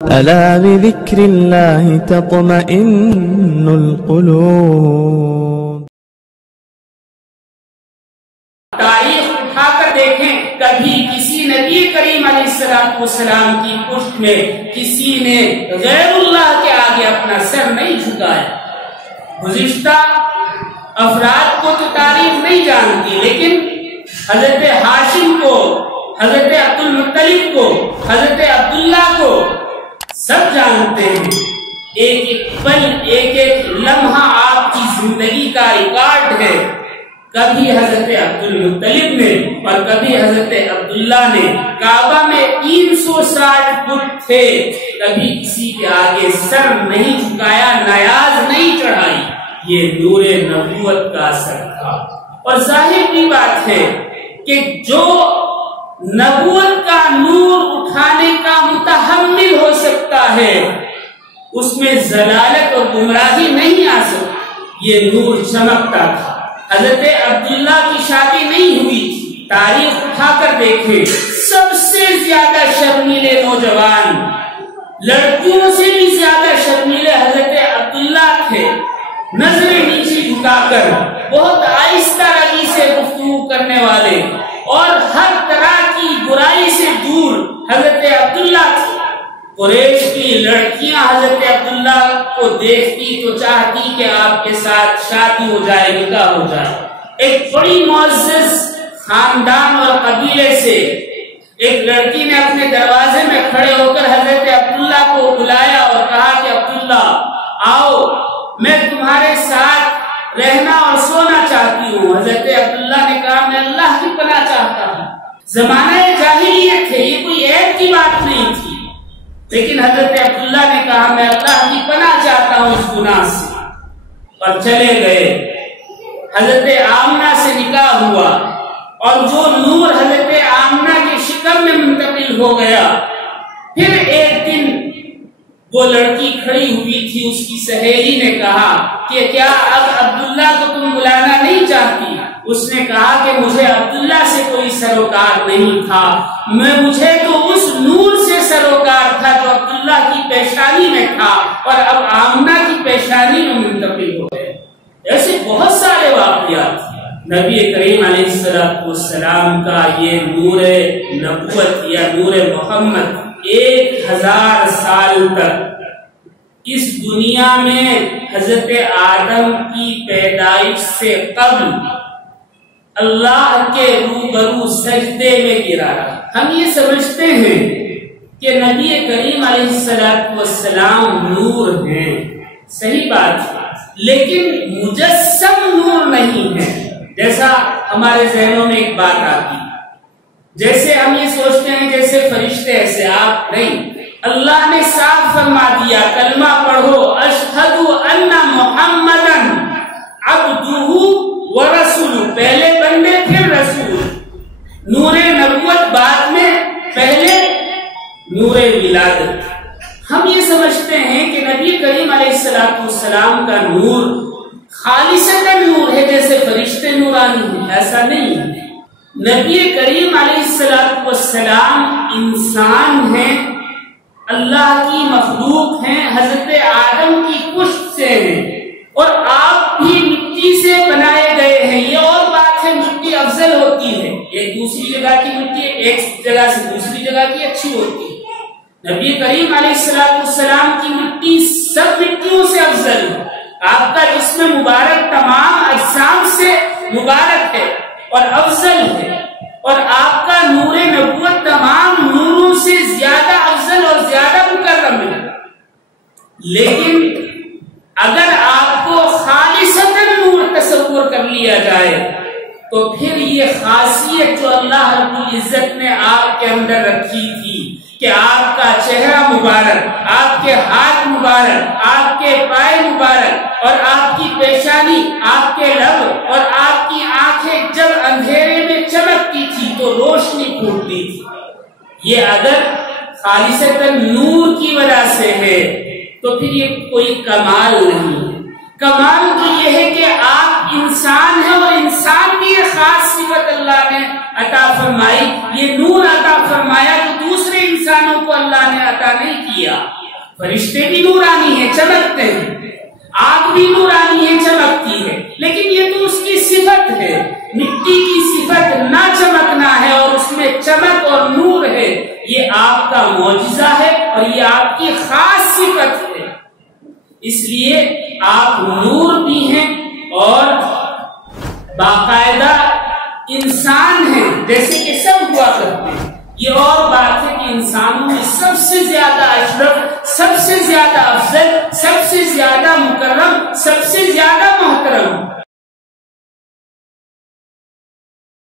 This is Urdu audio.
ألا بذكر الله تطمئن القلوب۔ تاریخ اٹھا کر دیکھیں، کبھی کسی نبی کریم علیہ السلام کی پشت میں کسی نے غیر اللہ کے آگے اپنا سر نہیں جھکایا۔ گزشتہ افراد کو تو تاریخ نہیں جانتی، لیکن حضرت ہاشم کو، حضرت عبد المطلب کو، حضرت عبداللہ کو سب جانتے ہیں۔ ایک ایک پل، ایک ایک لمحہ آپ کی زندگی کا ریکارڈ ہے۔ کبھی حضرت عبد المطلب نے اور کبھی حضرت عبداللہ نے کعبہ میں 360 فٹ تھے، کبھی کسی کے آگے سر نہیں جھکایا، نیاز نہیں چڑھائی۔ یہ نور نبوت کا اثر تھا۔ اور ظاہر کی بات ہے کہ جو نبوت کا نور اٹھانے کا متحمل ہو سکتا ہے، اس میں ضلالت اور گمراہی نہیں آ سکتی۔ یہ نور چمکتا تھا۔ حضرت عبداللہ کی شادی نہیں ہوئی تھی۔ تاریخ اٹھا کر دیکھیں، سب سے زیادہ شرمیلے نوجوان، لڑکیوں سے بھی زیادہ شرمیلے حضرت عبداللہ تھے۔ نظر نیچے جھکا کر بہت آہستہ روی سے گفتگو کرنے والے اور ہر طرح کی برائی سے دور حضرت عبداللہ تھے۔ قریش کی لڑکیاں حضرت عبداللہ کو دیکھتی تو چاہتی کہ آپ کے ساتھ شادی ہو جائے، نکاح ہو جائے۔ ایک بڑی معزز خاندان اور قبیلے سے ایک لڑکی نے اپنے دروازے میں کھڑے ہو کر حضرت عبداللہ کو بلایا اور کہا کہ عبداللہ آؤ، میں تمہارے ساتھ رہنا اور سونا چاہتی ہوں۔ حضرت عبداللہ نے کہا میں اللہ کی پناہ چاہتا ہوں۔ زمانہ جاہلیت ہے، یہ کوئی عیب کی بات نہیں تھی، لیکن حضرت عبداللہ نے کہا میں اللہ کی پناہ چاہتا ہوں اس گناہ سے، اور چلے گئے۔ حضرت آمنہ سے نکاح ہوا اور جو نور حضرت آمنہ کے شکم میں منتقل ہو گیا۔ پھر ایک دن وہ لڑکی کھڑی ہوئی تھی، اس کی سہیلی نے کہا کہ کیا اب عبداللہ کو تم بلانا نہیں چاہتی؟ اس نے کہا کہ مجھے عبداللہ سے کوئی سروکار نہیں تھا، مجھے تو اس نور سے سروکار تھا جو عبداللہ کی پیشانی میں تھا اور اب آمنہ کی پیشانی میں منتقل ہو گئے۔ ایسے بہت سارے واقعات نبی کریم علیہ السلام کا یہ نور نبوت یا نور محمد 1000 سال تک اس دنیا میں حضرت آدم کی پیدائش سے قبل اللہ کے روبرو سجدے میں گرا رہا۔ ہم یہ سمجھتے ہیں کہ نبی کریم علیہ السلام نور ہیں، صحیح بات ہے، لیکن مجسم نور نہیں ہے۔ جیسا ہمارے ذہنوں میں ایک بات آتی، جیسے ہم یہ سوچتے ہیں جیسے فرشتے ایسے، آپ نہیں۔ اللہ نے صاف فرما دیا، کلمہ پڑھو، اشہد ان محمدن عبدہ ورسولہ، پہلے بندے پھر رسول، نور نبوت بعد میں، پہلے نور ولادت۔ ہم یہ سمجھتے ہیں کہ نبی کریم علیہ السلام کا نور خالصتاً نور ہے، جیسے فرشتے نورانی ہیں، ایسا نہیں ہے۔ نبی کریم علیہ السلام انسان ہیں، اللہ کی مخلوق ہیں، حضرت آدم کی پشت سے ہیں، اور آپ بھی مٹی سے بنائے گئے ہیں۔ یہ اور بات ہے، مٹی افضل ہوتی ہے، ایک دوسری جگہ کی مٹی ایک جگہ سے دوسری جگہ کی اچھی ہوتی ہے۔ نبی کریم علیہ السلام کی مٹی سب مٹیوں سے افضل ہے۔ آپ کا جسم مبارک تمام اجسام سے مبارک ہے اور افضل ہے، اور آپ کا نور نبوت تمام نوروں سے زیادہ افضل اور زیادہ مکرم ہے۔ لیکن اگر آپ کو خالصتاً نور تصور کر لیا جائے تو پھر یہ خاصیت جو اللہ رب العزت نے آپ کے اندر رکھی تھی کہ آپ کا چہرہ مبارک، آپ کے ہاتھ مبارک، آپ کے پائے مبارک، اور آپ کی پیشانی، آپ کے لب اور آپ کی آنکھیں جب اندھیرے میں چمکتی تھی تو روشنی پھوٹتی تھی، یہ اگر خالصتاً نور کی وجہ سے ہے تو پھر یہ کوئی کمال نہیں ہے۔ کمال تو یہ ہے کہ آپ انسان ہیں اور انسان کی یہ خاص صفت اللہ نے عطا فرمائی، یہ نور عطا فرمایا جو دوسرے انسان انسانوں کو اللہ نے عطا نہیں کیا۔ فرشتے بھی نورانی ہیں، چمکتے ہیں، آگ بھی نورانی ہے، چمکتی ہے، لیکن یہ تو اس کی صفت ہے۔ مٹی کی صفت نہ چمکنا ہے اور اس میں چمک اور نور ہے، یہ آپ کا معجزہ ہے اور یہ آپ کی خاص صفت ہے۔ اس لیے آپ نور بھی ہیں اور باقاعدہ انسان ہیں جیسے کہ سب ہوا کرتے ہیں۔ یہ اور بات ہے کہ انسانوں میں سب سے زیادہ اشرف، سب سے زیادہ افضل، سب سے زیادہ مکرم، سب سے زیادہ محترم